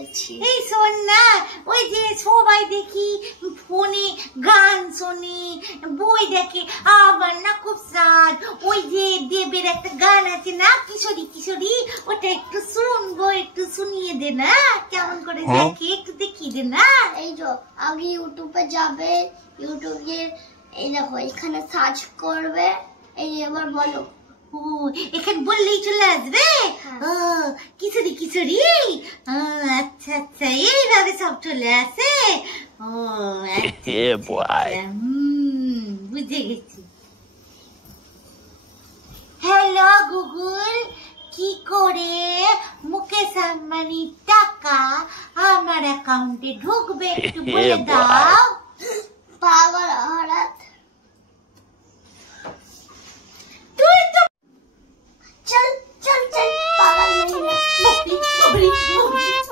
বলছি। এই শোন না, ওই যে সবাই দেখি ফোনে গান শোনে, বই দেখে, আমার না খুব সাদ। ওই যে দেবের একটা গান আছে না, কিশোরী কিশোরী, ওটা একটু শুনবো, একটু শুনিয়ে দে না, কেমন করে দেখে একটু দেখিয়ে দে না। এই তো আগে ইউটিউবে যাবে, ইউটিউবে এই দেখো এখানে সার্চ করবে, এই এবার বলো। ও, এখানে বললেই চলে আসবে? ও, কিশোরী কিশোরী, আচ্ছা আচ্ছা, এইভাবে সব চলে আসে। ও বুঝে গেছি। হ্যালো গুগল, কি করে মুকেশ আম্বানির টাকা আমার অ্যাকাউন্টে ঢুকবে একটু বলে দাও। পাগল হঠাৎ তুই তো চল চল চল পাগল বকরি বকরি বকরি